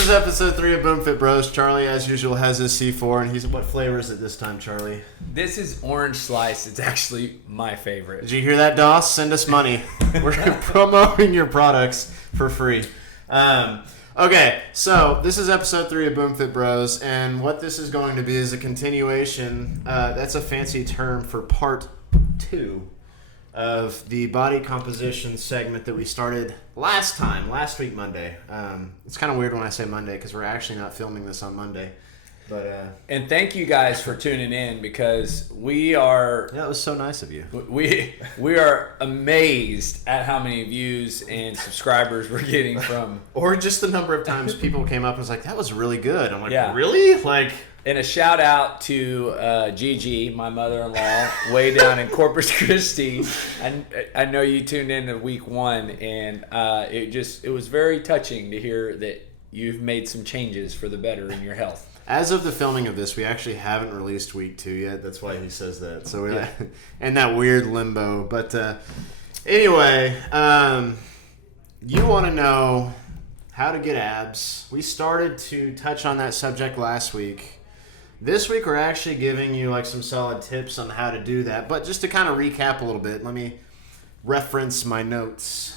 This is episode 3 of BoomFitBros. Charlie, as usual, has his C4, and he's... What flavor is it this time, Charlie? This is orange slice. It's actually my favorite. Did you hear that, Doss? Send us money. We're promoting your products for free. Okay, so this is episode 3 of BoomFitBros, and what this is going to be is a continuation. That's a fancy term for part 2 of the body composition segment that we started last week Monday. It's kind of weird when I say Monday because we're actually not filming this on Monday. But and thank you guys for tuning in because we are... Yeah, it was so nice of you. We are amazed at how many views and subscribers we're getting from... Or just the number of times people came up and was like, that was really good. I'm like, yeah. Really? Like... And a shout out to Gigi, my mother-in-law, way down in Corpus Christi. I know you tuned in to week 1, and it was very touching to hear that you've made some changes for the better in your health. As of the filming of this, we actually haven't released week 2 yet. That's why he says that. So we're in that weird limbo. But anyway, you want to know how to get abs. We started to touch on that subject last week. This week, we're actually giving you like some solid tips on how to do that. But just to kind of recap a little bit, let me reference my notes.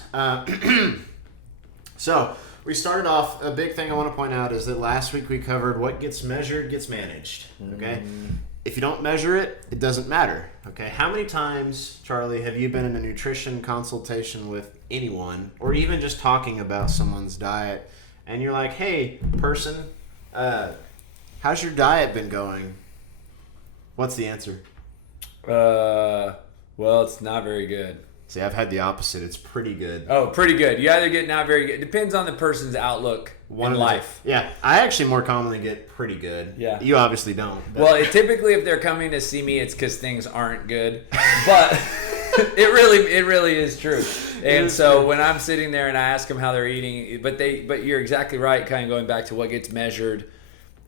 So we started off, a big thing I want to point out is that last week we covered what gets measured gets managed. Okay? If you don't measure it, it doesn't matter. Okay? How many times, Charlie, have you been in a nutrition consultation with anyone, or even just talking about someone's diet, and you're like, hey, person, how's your diet been going? What's the answer? Well, it's not very good. See, I've had the opposite. It's pretty good. Oh, pretty good. You either get not very good. Depends on the person's outlook in life. Yeah, I actually more commonly get pretty good. Yeah. You obviously don't. Well, typically if they're coming to see me, it's because things aren't good. But it really is true. And so when I'm sitting there and I ask them how they're eating, but you're exactly right, kind of going back to what gets measured.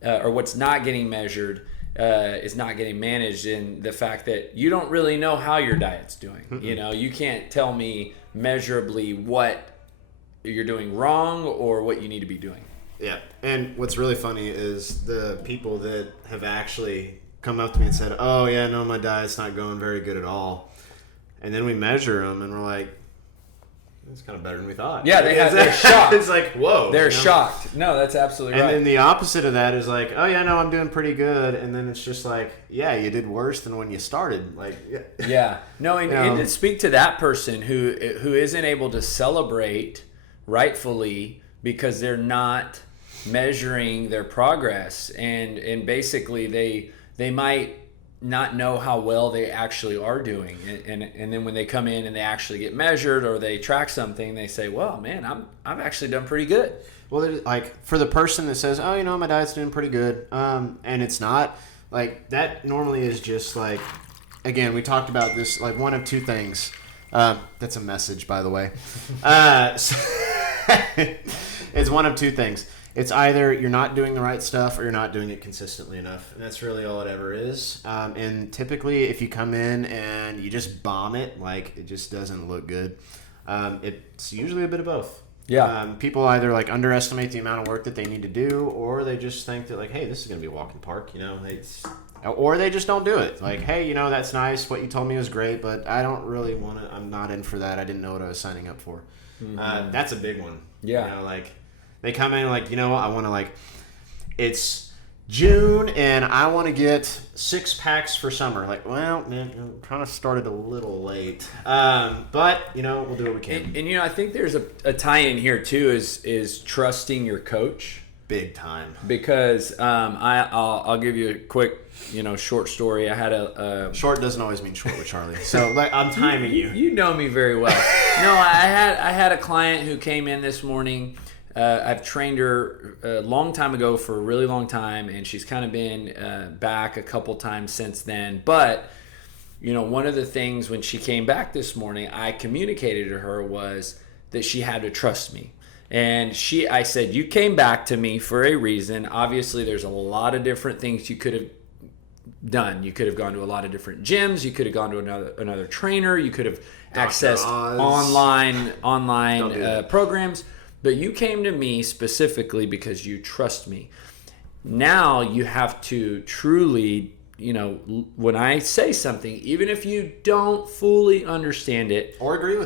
Or what's not getting measured is not getting managed in the fact that you don't really know how your diet's doing. Mm-mm. You know, you can't tell me measurably what you're doing wrong or what you need to be doing. Yeah, and what's really funny is the people that have actually come up to me and said, oh, yeah, no, my diet's not going very good at all. And then we measure them and we're like, it's kind of better than we thought. Yeah, they're shocked. It's like, whoa. They're shocked. No, that's absolutely right. And then the opposite of that is like, oh, yeah, no, I'm doing pretty good. And then it's just like, yeah, you did worse than when you started. Like, yeah. No, and to speak to that person who isn't able to celebrate rightfully because they're not measuring their progress. And basically they might not know how well they actually are doing, and then when they come in and they actually get measured or they track something, they say, well, man, I've actually done pretty good. Well, like for the person that says, oh, you know, my diet's doing pretty good, and it's not, like that normally is just like, again, we talked about this, like one of two things. That's a message, by the way. It's one of two things. It's either you're not doing the right stuff or you're not doing it consistently enough. And that's really all it ever is. And typically, if you come in and you just bomb it, like it just doesn't look good, it's usually a bit of both. Yeah. People either like underestimate the amount of work that they need to do, or they just think that like, hey, this is going to be a walk in the park, you know? Or they just don't do it. Like, hey, you know, that's nice. What you told me was great, but I don't really want to. I'm not in for that. I didn't know what I was signing up for. Mm-hmm. That's a big one. Yeah. You know, like. They come in like, you know what, I want to like, it's June and I want to get 6 packs for summer. Like, well, man, kind of started a little late. But, you know, we'll do what we can. And you know, I think there's a tie-in here too is trusting your coach. Big time. Because I'll give you a quick, you know, short story. I had a short doesn't always mean short with Charlie. So like I'm timing you. You know me very well. No, I had a client who came in this morning. I've trained her a long time ago for a really long time, and she's kind of been back a couple times since then. But, you know, one of the things when she came back this morning, I communicated to her was that she had to trust me. And I said, you came back to me for a reason. Obviously, there's a lot of different things you could have done. You could have gone to a lot of different gyms. You could have gone to another trainer. You could have accessed online programs. But you came to me specifically because you trust me. Now you have to truly, when I say something, even if you don't fully understand it. Or agree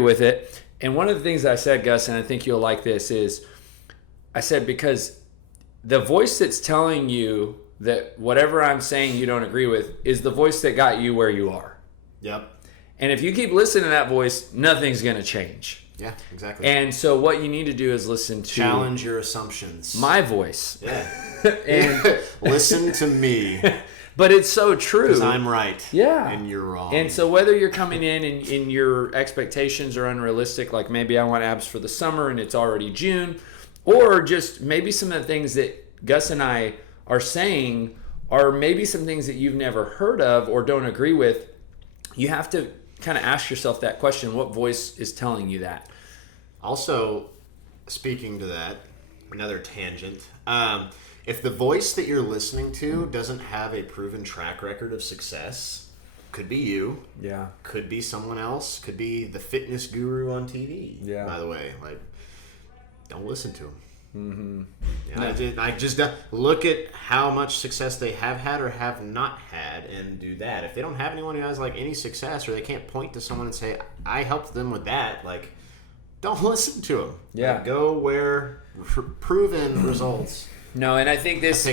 with it. And one of the things I said, Gus, and I think you'll like this, is I said, because the voice that's telling you that whatever I'm saying you don't agree with is the voice that got you where you are. Yep. And if you keep listening to that voice, nothing's going to change. Yeah, exactly. And so what you need to do is listen to... Challenge your assumptions. My voice. Yeah. And listen to me. But it's so true. Because I'm right. Yeah. And you're wrong. And so whether you're coming in and your expectations are unrealistic, like maybe I want abs for the summer and it's already June, or just maybe some of the things that Gus and I are saying are maybe some things that you've never heard of or don't agree with, you have to kind of ask yourself that question: what voice is telling you that? Also, speaking to that, another tangent. If the voice that you're listening to doesn't have a proven track record of success, could be you. Yeah. Could be someone else. Could be the fitness guru on TV. Yeah. By the way, don't listen to him. Mm-hmm. Yeah, I just look at how much success they have had or have not had, and do that. If they don't have anyone who has any success, or they can't point to someone and say, "I helped them with that," don't listen to them. Yeah. Go where proven results. No, and I think this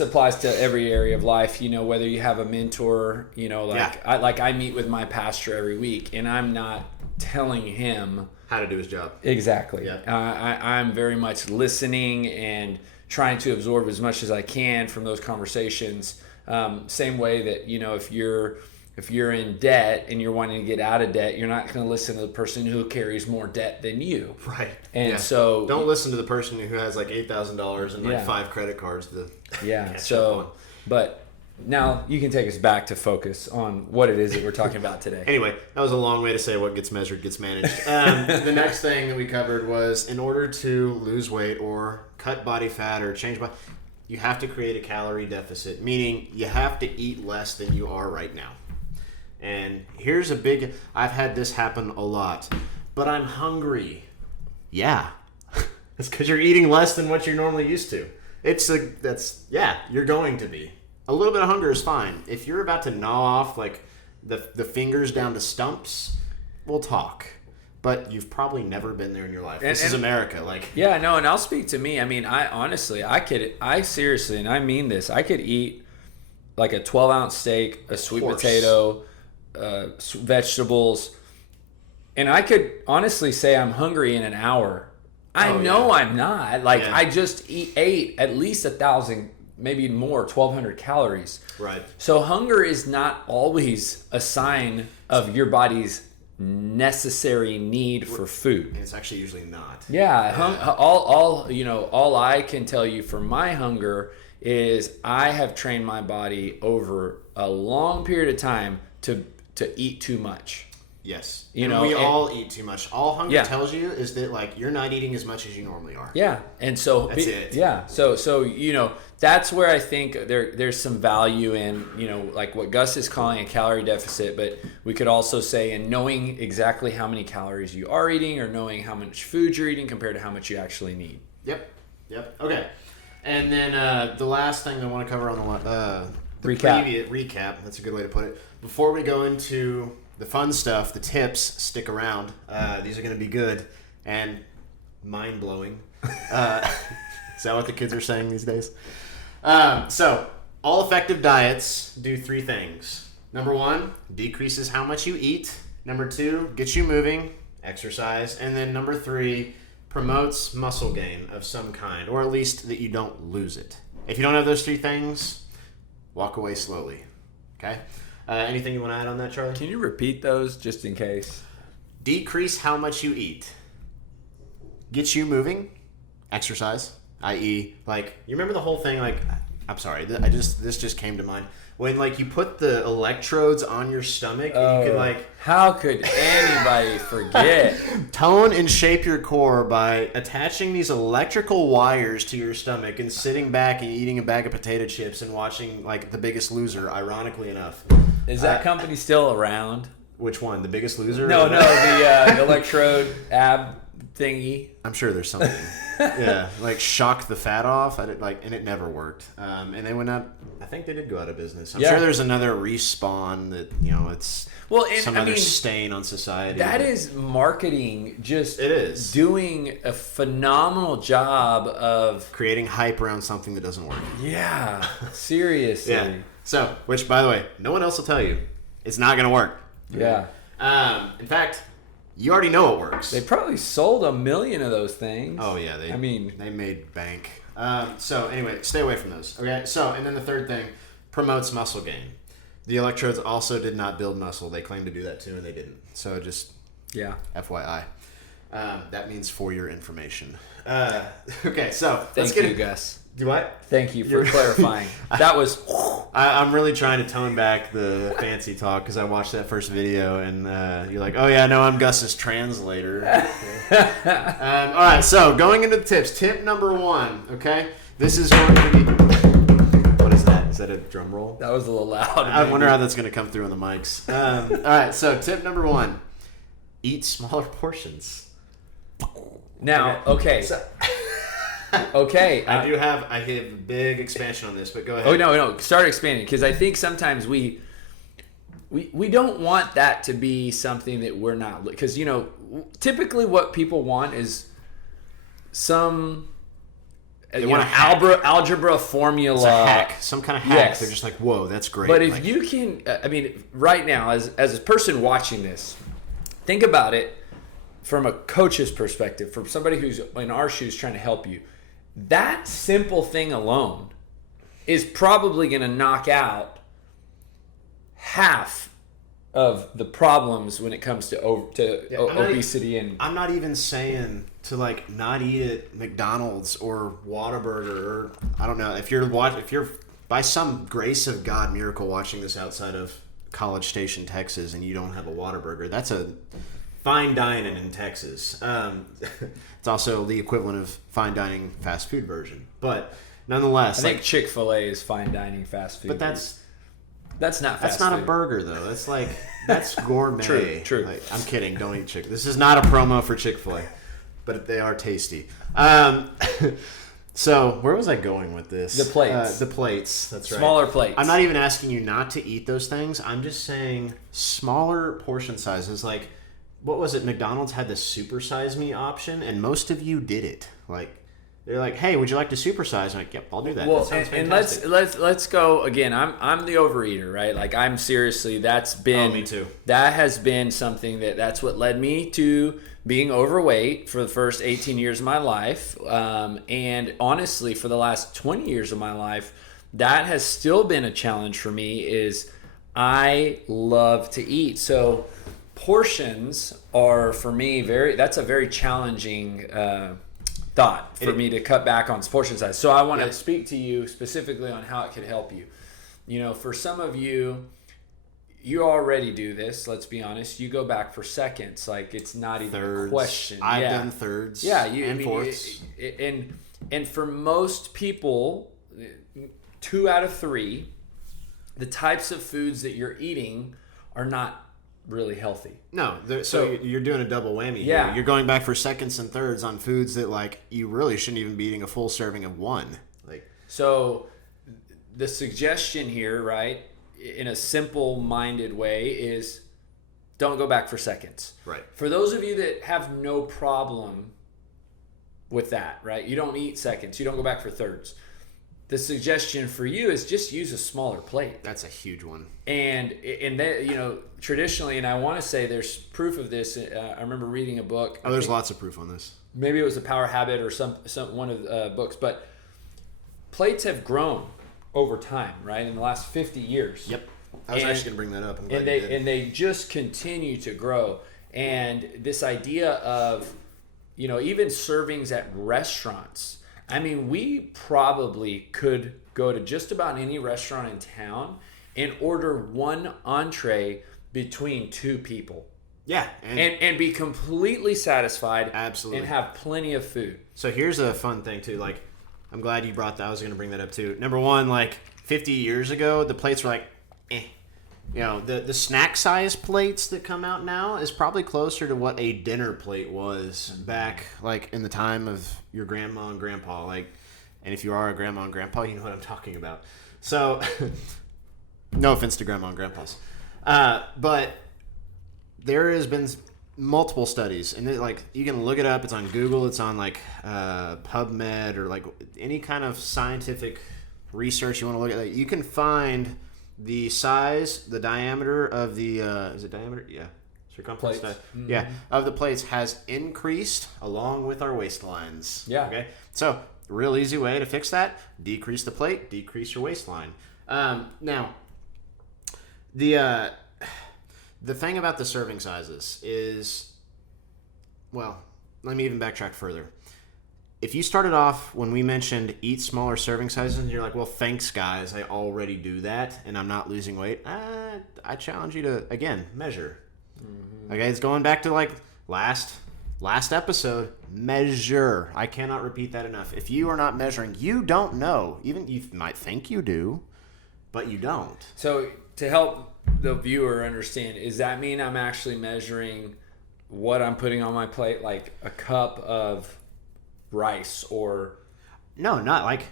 applies to every area of life. Whether you have a mentor, I meet with my pastor every week, and I'm not telling him how to do his job. Exactly. Yeah. I'm very much listening and trying to absorb as much as I can from those conversations. Same way that if you're in debt and you're wanting to get out of debt, you're not going to listen to the person who carries more debt than you. Right. And so don't listen to the person who has $8,000 and 5 credit cards to catch up on. But now you can take us back to focus on what it is that we're talking about today. Anyway, that was a long way to say what gets measured gets managed. The next thing that we covered was, in order to lose weight or cut body fat or change body, you have to create a calorie deficit, meaning you have to eat less than you are right now. And here's I've had this happen a lot, but I'm hungry. Yeah. It's because you're eating less than what you're normally used to. You're going to be. A little bit of hunger is fine. If you're about to gnaw off the fingers down to stumps, we'll talk. But you've probably never been there in your life. This is America. Yeah, no, and I'll speak to me. I mean, I seriously, and I mean this, I could eat a 12-ounce steak, a sweet potato, vegetables, and I could honestly say I'm hungry in an hour. I know I'm not. I just ate at least 1,000, maybe more, 1,200 calories. Right. So hunger is not always a sign of your body's necessary need for food. And it's actually usually not. Yeah. All I can tell you for my hunger is I have trained my body over a long period of time to eat too much. Yes. We all eat too much. All hunger tells you is that you're not eating as much as you normally are. Yeah. And so that's it. Yeah. So that's where I think there's some value in, what Gus is calling a calorie deficit, but we could also say in knowing exactly how many calories you are eating, or knowing how much food you're eating compared to how much you actually need. Yep. Okay. And then the last thing I want to cover on the recap, that's a good way to put it. Before we go into the fun stuff, the tips, stick around. These are going to be good and mind-blowing. Is that what the kids are saying these days? So, all effective diets do 3 things. Number 1, decreases how much you eat. Number 2, gets you moving, exercise. And then number 3, promotes muscle gain of some kind, or at least that you don't lose it. If you don't have those 3 things, walk away slowly. Okay? Anything you want to add on that, Charlie? Can you repeat those just in case? Decrease how much you eat. Get you moving. Exercise. I.e., you remember the whole thing, I'm sorry, this just came to mind. When, you put the electrodes on your stomach, and you could, how could anybody forget? Tone and shape your core by attaching these electrical wires to your stomach and sitting back and eating a bag of potato chips and watching, The Biggest Loser, ironically enough. Is that company still around? Which one? The Biggest Loser? No, the electrode ab thingy. I'm sure there's something. Yeah, like shock the fat off. And it never worked. And they went out. I think they did go out of business. I'm sure there's another respawn that it's some other stain on society. That is marketing. Just it is doing a phenomenal job of creating hype around something that doesn't work. Yeah, seriously. Yeah. So, which by the way, no one else will tell you, it's not going to work. Yeah. In fact, you already know it works. They probably sold 1 million of those things. Oh yeah, they made bank. So anyway, stay away from those. Okay. So and then the third thing, promotes muscle gain. The electrodes also did not build muscle. They claimed to do that too, and they didn't. So just FYI. That means for your information. Okay, so thank you, Gus. Do what? Thank you for clarifying. That was. I'm really trying to tone back the fancy talk because I watched that first video and you're like, oh yeah, no, I'm Gus's translator. All right, so going into the tips. Tip number 1. Okay, this is going to be. What is that? Is that a drum roll? That was a little loud. I wonder how that's going to come through on the mics. All right, so tip number 1: eat smaller portions. Now, okay. Okay. I have a big expansion on this, but go ahead. Oh, no. Start expanding, because I think sometimes we don't want that to be something that we're not... Because, typically what people want is some... algebra formula. It's a hack. Some kind of hack. Yes. They're just like, whoa, that's great. But if you can... right now, as a person watching this, think about it from a coach's perspective, from somebody who's in our shoes trying to help you. That simple thing alone is probably going to knock out half of the problems when it comes to obesity. I'm not even saying to not eat at McDonald's or Whataburger, or I don't know, if you're by some grace of God miracle watching this outside of College Station, Texas, and you don't have a Whataburger, that's a fine dining in Texas. It's also the equivalent of fine dining fast food version. But nonetheless, I think Chick-fil-A is fine dining fast food. But that's not fast food. That's not a burger though. That's gourmet. True. I'm kidding. Don't eat Chick. This is not a promo for Chick-fil-A, but they are tasty. So where was I going with this? The plates. The plates. That's right. Smaller plates. I'm not even asking you not to eat those things. I'm just saying smaller portion sizes. What was it? McDonald's had the super size me option, and most of you did it. They're like, "Hey, would you like to supersize?" I'm like, "Yep, I'll do that." Well, that and let's go again. I'm the overeater, right? I'm seriously. That's been me too. That has been something that's what led me to being overweight for the first 18 years of my life, and honestly, for the last 20 years of my life, that has still been a challenge for me. Is I love to eat, so portions are for me that's a very challenging thought for me to cut back on portion size. So I want to speak to you specifically on how it could help you. For some of you, you already do this. Let's be honest. You go back for seconds. It's not even thirds. A question. I've done thirds. Yeah, and fourths. And for most people, 2 out of 3, the types of foods that you're eating are not really healthy. No, so you're doing a double whammy here. You're going back for seconds and thirds on foods that you really shouldn't even be eating a full serving of one. So the suggestion here, right, in a simple-minded way, is don't go back for seconds. Right. For those of you that have no problem with that, right, you don't eat seconds, you don't go back for thirds. The suggestion for you is just use a smaller plate. That's a huge one. And that, traditionally, and I want to say there's proof of this. I remember reading a book. Oh, there's lots of proof on this. Maybe it was The Power Habit or some one of the books. But plates have grown over time, right? In the last 50 years. Yep. I was actually going to bring that up. I'm glad you did. And they just continue to grow. And this idea of, even servings at restaurants. We probably could go to just about any restaurant in town and order one entree between 2 people. Yeah. And be completely satisfied. Absolutely. And have plenty of food. So here's a fun thing, too. I'm glad you brought that. I was going to bring that up, too. Number one, 50 years ago, the plates were eh. the snack size plates that come out now is probably closer to what a dinner plate was back, like, in the time of your grandma and grandpa. Like, and if you are a grandma and grandpa, you know what I'm talking about. So, no offense to grandma and grandpas. But there has been multiple studies, and you can look it up. It's on Google. It's on PubMed or like any kind of scientific research you want to look at. You can find the size, the diameter of the is it diameter? Yeah, circumference. Mm-hmm. Yeah, of the plates has increased along with our waistlines. Yeah. Okay. So, real easy way to fix that: decrease the plate, decrease your waistline. Now, the thing about the serving sizes is, well, let me even backtrack further. If you started off when we mentioned eat smaller serving sizes, and you're like, well, thanks, guys, I already do that, and I'm not losing weight, I challenge you to, again, measure. Mm-hmm. Okay, it's going back to, last episode, measure. I cannot repeat that enough. If you are not measuring, you don't know. Even you might think you do, but you don't. So, to help the viewer understand, does that mean I'm actually measuring what I'm putting on my plate, like a cup of rice or? No, not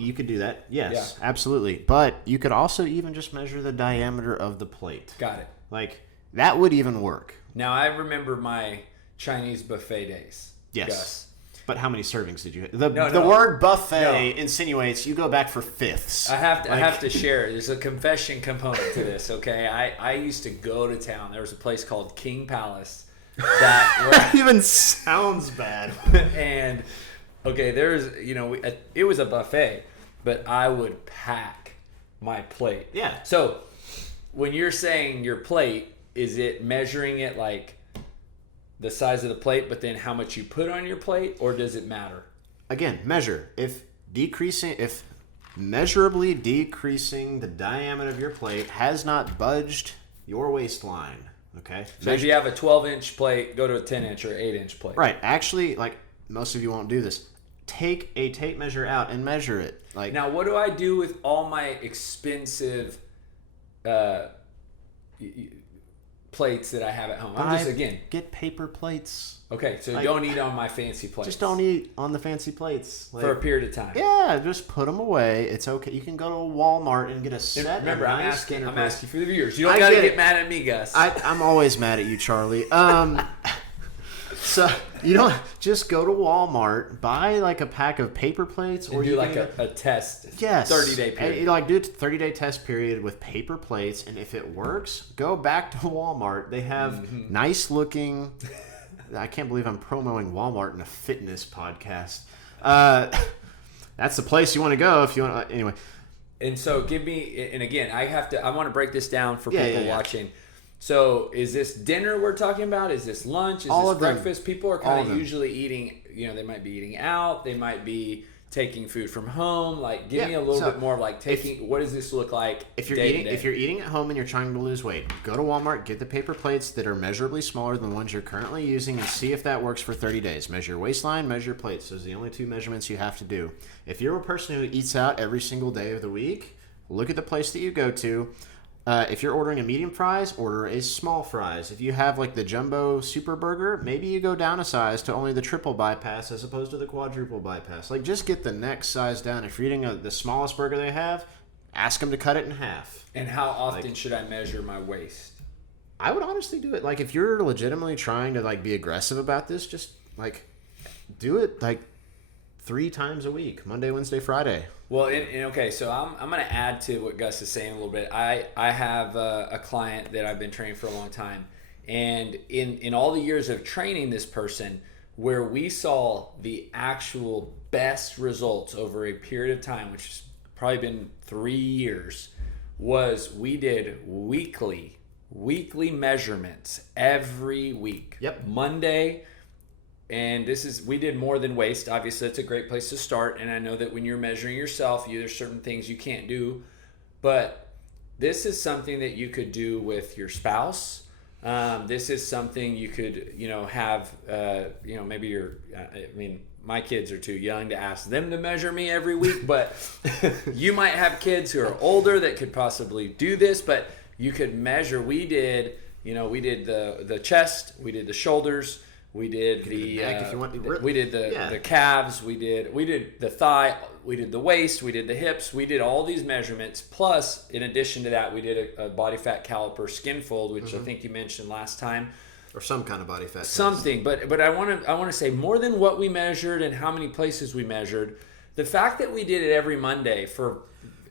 you could do that. Yes, yeah. Absolutely. But you could also even just measure the diameter of the plate. Got it. That would even work. Now, I remember my Chinese buffet days. Yes. Gus. But how many servings did you have? The word buffet insinuates you go back for fifths. I have to share. There's a confession component to this, okay? I used to go to town. There was a place called King Palace. That even sounds bad. And, okay, it was a buffet, but I would pack my plate. Yeah. So, when you're saying your plate, is it measuring it like the size of the plate, but then how much you put on your plate, or does it matter? Again, measure. If measurably decreasing the diameter of your plate has not budged your waistline, okay? So if you have a 12-inch plate, go to a 10-inch or 8-inch plate. Right. Actually, most of you won't do this. Take a tape measure out and measure it. Now, what do I do with all my expensive plates that I have at home? Get paper plates. Okay, so don't eat on my fancy plates. Just don't eat on the fancy plates for a period of time. Yeah, just put them away. It's okay. You can go to a Walmart and get a set. Remember, I'm asking for the viewers. You don't got to get mad at me, Gus. I'm always mad at you, Charlie. So you don't just go to Walmart, buy a pack of paper plates, or do a test. Yes, 30-day period. Do a 30-day test period with paper plates, and if it works, go back to Walmart. They have nice looking. I can't believe I'm promoting Walmart in a fitness podcast. That's the place you want to go if you want. Anyway, and so again, I want to break this down for people watching. So is this dinner we're talking about? Is this lunch? Is this breakfast? People are kind of usually eating, they might be eating out. They might be taking food from home. Give me a little bit more of what does this look like if you're eating at home and you're trying to lose weight, go to Walmart, get the paper plates that are measurably smaller than the ones you're currently using, and see if that works for 30 days. Measure your waistline, measure your plates. Those are the only two measurements you have to do. If you're a person who eats out every single day of the week, look at the place that you go to. If you're ordering a medium fries, order a small fries. If you have the jumbo super burger, maybe you go down a size to only the triple bypass as opposed to the quadruple bypass. Just get the next size down. If you're eating the smallest burger they have, ask them to cut it in half. And how often should I measure my waist? I would honestly do it. If you're legitimately trying to be aggressive about this, just do it 3 times a week, Monday, Wednesday, Friday. Well, okay, so I'm going to add to what Gus is saying a little bit. I have a client that I've been training for a long time, and in all the years of training this person, where we saw the actual best results over a period of time, which has probably been 3 years, was we did weekly measurements every week. Yep. Monday. And we did more than waist. Obviously, it's a great place to start. And I know that when you're measuring yourself, there's certain things you can't do. But this is something that you could do with your spouse. This is something you could, have, maybe my kids are too young to ask them to measure me every week. But you might have kids who are older that could possibly do this. But you could measure. We did the chest, we did the shoulders, we did the neck if you want. we did the calves, we did the thigh, we did the waist, we did the hips, we did all these measurements. Plus, in addition to that, we did a body fat caliper skin fold, which I think you mentioned last time. Or some kind of body fat Something, test. but I want to say more than what we measured and how many places we measured. The fact that we did it every Monday for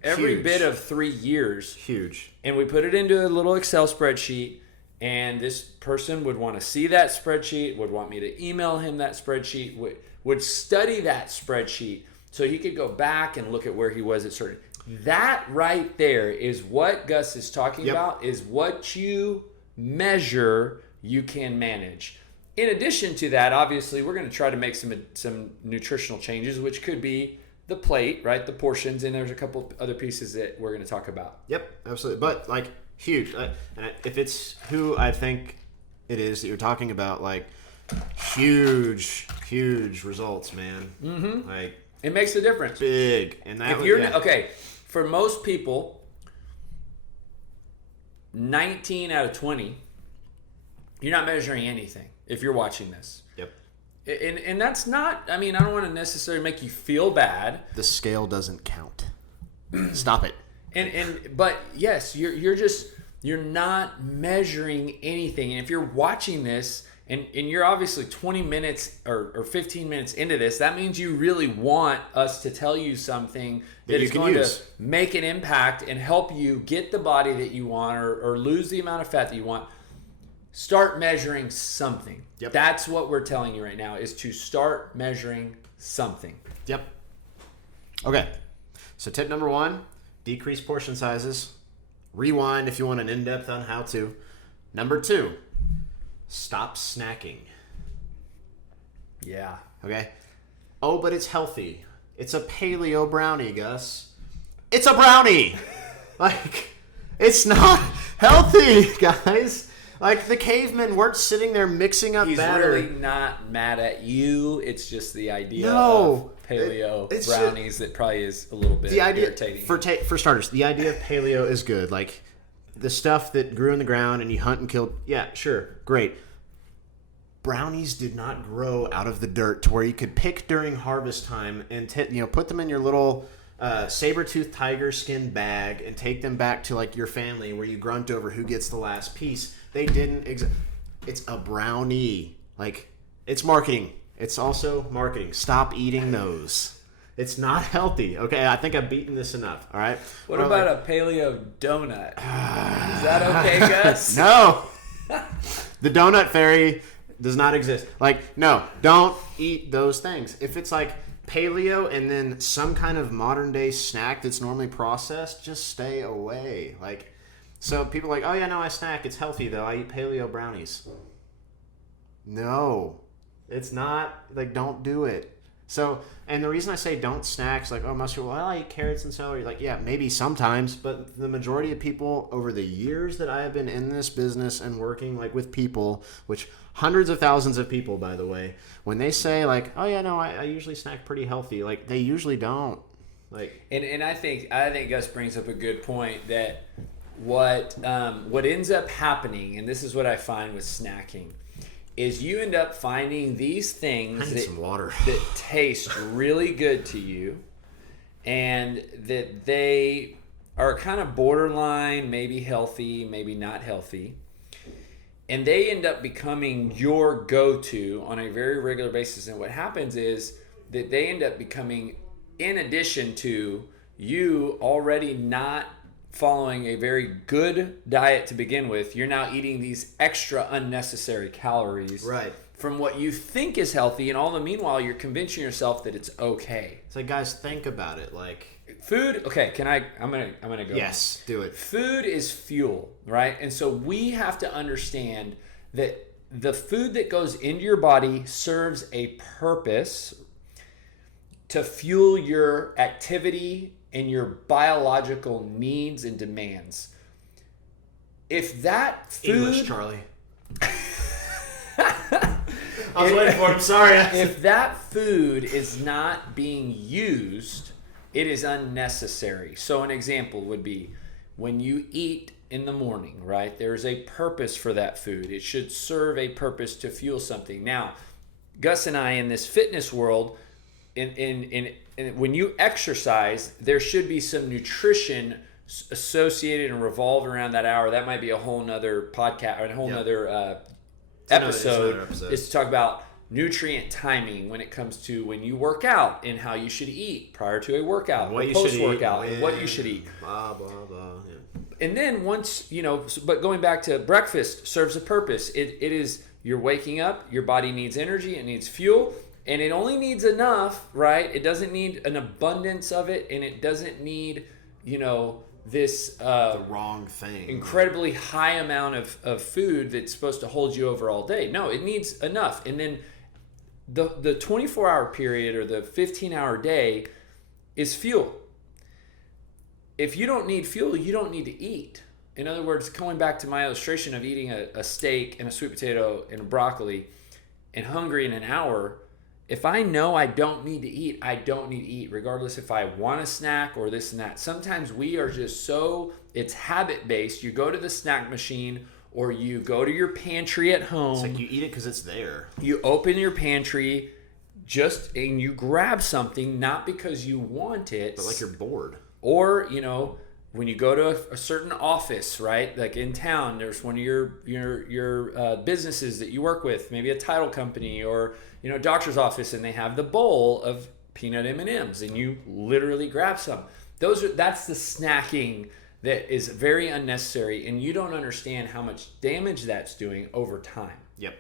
every bit of 3 years, huge, and we put it into a little Excel spreadsheet, and this person would want to see that spreadsheet, would want me to email him that spreadsheet, would study that spreadsheet so he could go back and look at where he was at certain. That right there is what Gus is talking about, is what you measure you can manage. In addition to that, obviously, we're going to try to make some nutritional changes, which could be the plate, right? The portions, and there's a couple other pieces that we're going to talk about. Yep, absolutely. But like huge. If it's who I think it is that you're talking about, like huge results, man. Mm-hmm. Like it makes a difference. Big. And that okay, for most people, 19 out of 20. You're not measuring anything if you're watching this. Yep. And that's not, I mean, I don't want to necessarily make you feel bad. The scale doesn't count. Stop it. But yes, you're not measuring anything. And if you're watching this and you're obviously 20 minutes or 15 minutes into this, that means you really want us to tell you something that is going to make an impact and help you get the body that you want or lose the amount of fat that you want. Start measuring something. Yep. That's what we're telling you right now, is to start measuring something. Yep. Okay. So tip number 1, decrease portion sizes. Rewind if you want an in-depth on how to. Number 2, stop snacking. Yeah. Okay. Oh, but it's healthy. It's a paleo brownie, Gus. It's a brownie. Like, it's not healthy, guys. Like, the cavemen weren't sitting there mixing up batter. He's really not mad at you. It's just the idea of paleo brownies that probably is a little bit irritating. For starters, the idea of paleo is good. Like, the stuff that grew in the ground and you hunt and killed. Yeah, sure. Great. Brownies did not grow out of the dirt to where you could pick during harvest time and put them in your little saber-toothed tiger skin bag and take them back to like your family where you grunt over who gets the last piece. They didn't. It's a brownie. Like, it's marketing. It's also marketing. Stop eating those. It's not healthy. Okay, I think I've beaten this enough. All right. What about a paleo donut? Is that okay, Gus? No. The donut fairy does not exist. Like, no, don't eat those things. If it's like paleo and then some kind of modern day snack that's normally processed, just stay away. Like, so people are like, oh yeah, no, I snack. It's healthy though. I eat paleo brownies. No, it's not. Like, don't do it. So, and the reason I say don't snack is like, oh, most people, well, I eat carrots and celery. Like, yeah, maybe sometimes, but the majority of people over the years that I have been in this business and working like with people, which hundreds of thousands of people, by the way, when they say like, oh yeah, no, I usually snack pretty healthy. Like, they usually don't. Like, and I think Gus brings up a good point that what ends up happening, and this is what I find with snacking, is you end up finding these things that taste really good to you and that they are kind of borderline, maybe healthy, maybe not healthy. And they end up becoming your go-to on a very regular basis. And what happens is that they end up becoming, in addition to you already not following a very good diet to begin with, you're now eating these extra unnecessary calories from what you think is healthy, and all the meanwhile you're convincing yourself that it's okay. It's like, guys, think about it. Like, food, okay, I'm gonna go. Yes, do it. Food is fuel, right? And so we have to understand that the food that goes into your body serves a purpose to fuel your activity and your biological needs and demands. If that food... English, Charlie. I was waiting for it. I'm sorry. If that food is not being used, it is unnecessary. So an example would be when you eat in the morning, right? There's a purpose for that food. It should serve a purpose to fuel something. Now, Gus and I in this fitness world, in when you exercise, there should be some nutrition associated and revolved around that hour. That might be a whole nother podcast or a whole nother episode. Is to talk about nutrient timing when it comes to when you work out and how you should eat prior to a workout, or post-workout, and what you should eat. Blah, blah, blah. Yeah. And then once, but going back to breakfast serves a purpose. It is, you're waking up, your body needs energy, it needs fuel, and it only needs enough, right? It doesn't need an abundance of it, and it doesn't need, this the wrong thing, incredibly high amount of food that's supposed to hold you over all day. No, it needs enough. And then the 24-hour period or the 15-hour day is fuel. If you don't need fuel, you don't need to eat. In other words, going back to my illustration of eating a steak and a sweet potato and a broccoli and hungry in an hour, if I know I don't need to eat, I don't need to eat, regardless if I want a snack or this and that. Sometimes we are just it's habit-based. You go to the snack machine or you go to your pantry at home. It's like you eat it because it's there. You open your pantry and you grab something, not because you want it. But like you're bored. Or, when you go to a certain office, right? Like in town, there's one of your businesses that you work with, maybe a title company or doctor's office, and they have the bowl of peanut M&Ms, and you literally grab some. That's the snacking that is very unnecessary, and you don't understand how much damage that's doing over time. Yep.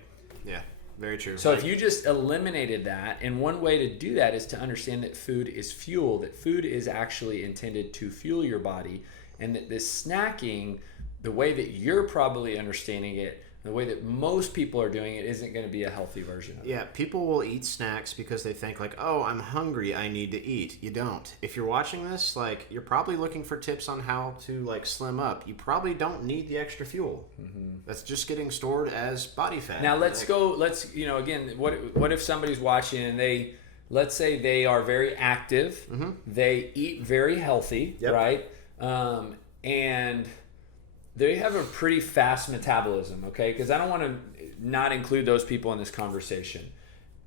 Yeah. Very true. So if you just eliminated that, and one way to do that is to understand that food is fuel, that food is actually intended to fuel your body, and that this snacking, the way that you're probably understanding it, the way that most people are doing it, isn't going to be a healthy version of it. Yeah, people will eat snacks because they think like, oh, I'm hungry, I need to eat. You don't. If you're watching this, you're probably looking for tips on how to slim up. You probably don't need the extra fuel. Mm-hmm. That's just getting stored as body fat. Now let's again, what if somebody's watching and let's say they are very active, mm-hmm. they eat very healthy, yep. right? And they have a pretty fast metabolism, okay? Because I don't want to not include those people in this conversation.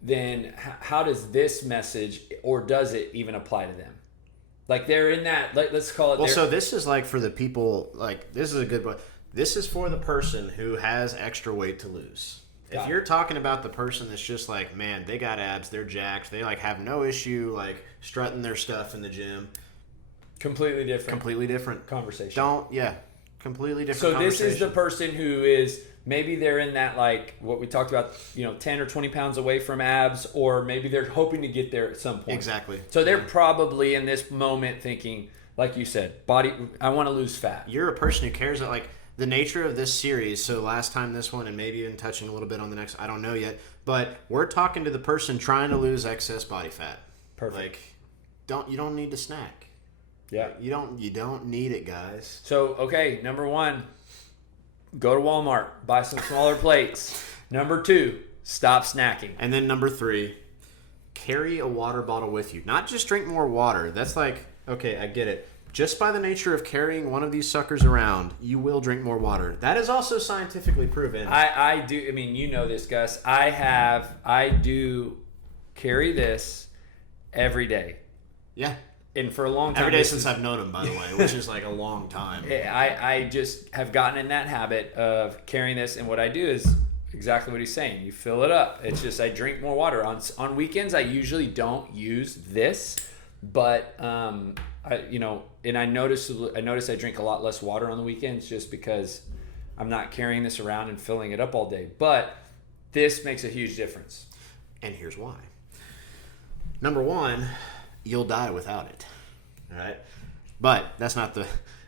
Then how does this message, or does it even apply to them? They're in that, let's call it... Well, so this is for the people, this is a good one. This is for the person who has extra weight to lose. If you're talking about the person that's just man, they got abs, they're jacked, they have no issue strutting their stuff in the gym. Completely different conversation. Completely different. So this is the person who is, maybe they're in that what we talked about, 10 or 20 pounds away from abs, or maybe they're hoping to get there at some point. Exactly. So they're probably in this moment thinking, like you said, I want to lose fat. You're a person who cares that the nature of this series. So last time this one, and maybe even touching a little bit on the next, I don't know yet, but we're talking to the person trying to lose excess body fat. Perfect. You don't need to snack. Yeah. You don't need it, guys. So, okay, number 1, go to Walmart, buy some smaller plates. Number 2, stop snacking. And then number 3, carry a water bottle with you. Not just drink more water. That's okay, I get it. Just by the nature of carrying one of these suckers around, you will drink more water. That is also scientifically proven. I do, this, Gus. I do carry this every day. Yeah. And for a long time. Every day since I've known him, by the way, which is a long time. I just have gotten in that habit of carrying this, and what I do is exactly what he's saying. You fill it up. It's just I drink more water. On weekends, I usually don't use this, but and I notice I drink a lot less water on the weekends just because I'm not carrying this around and filling it up all day. But this makes a huge difference. And here's why. Number 1, you'll die without it. All right? But that's not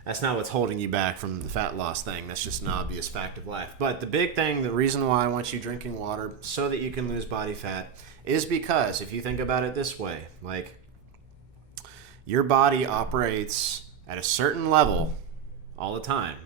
what's holding you back from the fat loss thing. That's just an obvious fact of life. But the big thing, the reason why I want you drinking water so that you can lose body fat is because if you think about it this way, your body operates at a certain level all the time.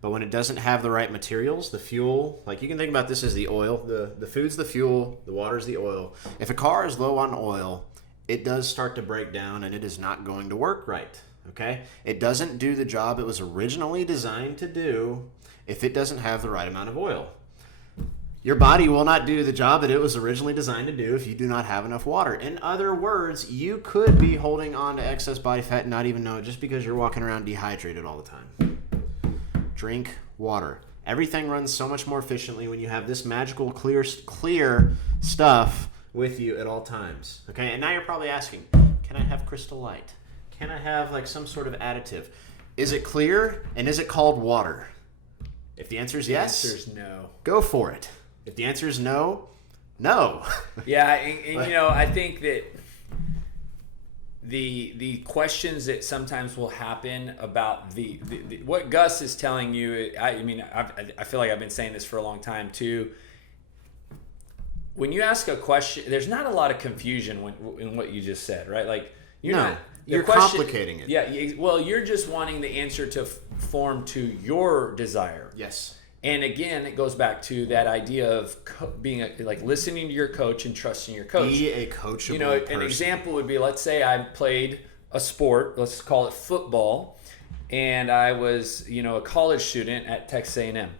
But when it doesn't have the right materials, the fuel, you can think about this as the oil. The food's the fuel, the water's the oil. If a car is low on oil, it does start to break down and it is not going to work right. okay? It doesn't do the job it was originally designed to do if it doesn't have the right amount of oil. Your body will not do the job that it was originally designed to do if you do not have enough water. In other words, you could be holding on to excess body fat and not even know it just because you're walking around dehydrated all the time. Drink water. Everything runs so much more efficiently when you have this magical clear stuff with you at all times. Okay, and now you're probably asking, can I have Crystal Light? Can I have like some sort of additive? Is it clear and is it called water? If the answer is yes, the answer is no. Go for it. If the answer is no, no. Yeah, and you know, I think that the questions that sometimes will happen about the what Gus is telling you, I feel like I've been saying this for a long time too. When you ask a question, there's not a lot of confusion in what you just said, right? Like you're complicating it. Yeah, well, you're just wanting the answer to form to your desire. Yes. And again, it goes back to that idea of being like listening to your coach and trusting your coach. Be a coachable You know, person. An example would be, let's say I played a sport, let's call it football, and I was, a college student at Texas A&M.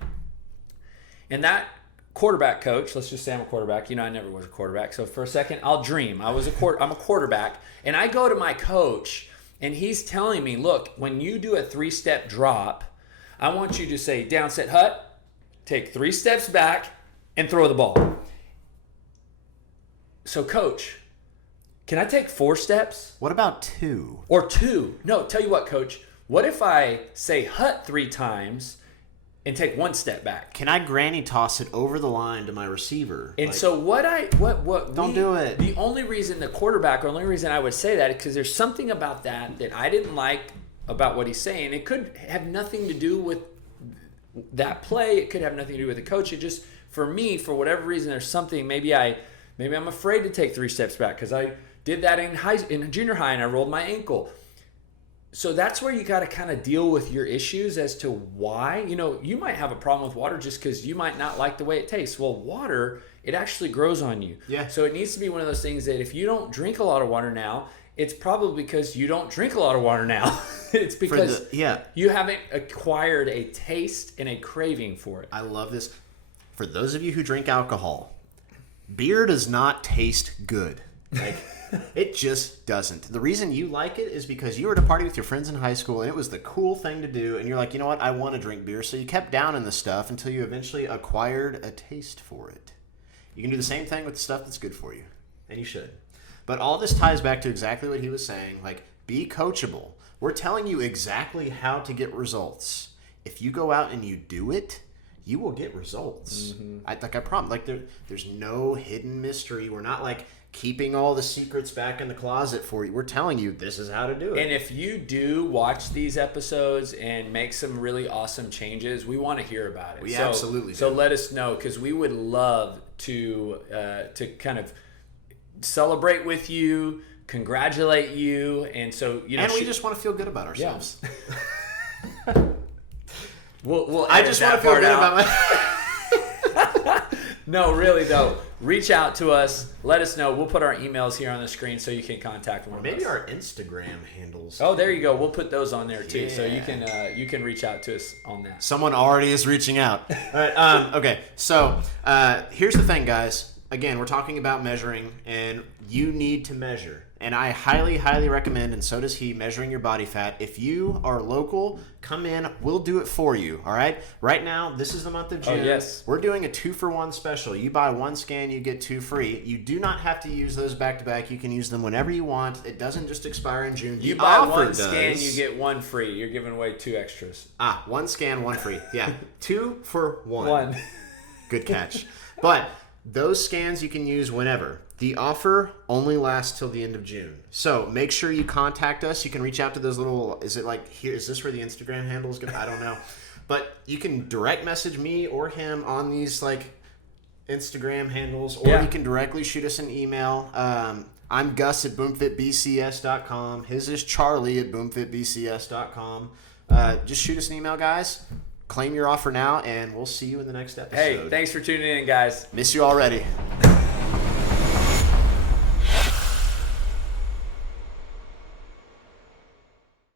And that quarterback coach, let's just say I'm a quarterback. I never was a quarterback. So for a second, I'll dream. I'm a quarterback, and I go to my coach, and he's telling me, look, when you do a 3-step drop, I want you to say down, set, hut, take 3 steps back, and throw the ball. So, coach, can I take 4 steps? What about 2? Or 2? No, tell you what, coach. What if I say hut 3 times and take 1 step back? Can I granny toss it over the line to my receiver? And like, so don't do it. The only reason the only reason I would say that is because there's something about that I didn't like about what he's saying. It could have nothing to do with that play. It could have nothing to do with the coach. It just, for me, for whatever reason, there's something. Maybe I'm afraid to take 3 steps back because I did that in junior high and I rolled my ankle. So that's where you got to kind of deal with your issues as to why. You might have a problem with water just because you might not like the way it tastes. Well, water, it actually grows on you. Yeah. So it needs to be one of those things that if you don't drink a lot of water now, it's probably because you don't drink a lot of water now. It's because you haven't acquired a taste and a craving for it. I love this. For those of you who drink alcohol, beer does not taste good. Like, it just doesn't. The reason you like it is because you were at a party with your friends in high school and it was the cool thing to do. And you're like, you know what? I want to drink beer. So you kept down in the stuff until you eventually acquired a taste for it. You can do the same thing with the stuff that's good for you. And you should. But all this ties back to exactly what he was saying. Like, be coachable. We're telling you exactly how to get results. If you go out and you do it, you will get results. Mm-hmm. I promise. Like, there's no hidden mystery. We're not like keeping all the secrets back in the closet for you. We're telling you this is how to do it. And if you do watch these episodes and make some really awesome changes, we want to hear about it. We absolutely do. So let us know, because we would love to kind of celebrate with you, congratulate you, and so and we just want to feel good about ourselves. Yeah. I just want to feel good about my. No, really though. Reach out to us. Let us know. We'll put our emails here on the screen so you can contact one of us. Maybe our Instagram handles. Oh, there you go. We'll put those on there too, so you can reach out to us on that. Someone already is reaching out. All right. Okay. So here's the thing, guys. Again, we're talking about measuring, and you need to measure. And I highly, highly recommend, and so does he, measuring your body fat. If you are local, come in. We'll do it for you, all right? Right now, this is the month of June. Oh, yes. We're doing a 2-for-1 special. You buy 1 scan, you get 2 free. You do not have to use those back-to-back. You can use them whenever you want. It doesn't just expire in June. You buy 1 scan, you get 1 free. You're giving away 2 extras. 1 scan, 1 free. Yeah, 2 for 1. 1. Good catch. But those scans you can use whenever. The offer only lasts till the end of June. So make sure you contact us. You can reach out to those little, is it like here? Is this where the Instagram handle is going to, I don't know. But you can direct message me or him on these like Instagram handles, or you can directly shoot us an email. I'm Gus at BoomFitBCS.com. His is Charlie at BoomFitBCS.com. Just shoot us an email, guys. Claim your offer now, and we'll see you in the next episode. Hey, thanks for tuning in, guys. Miss you already.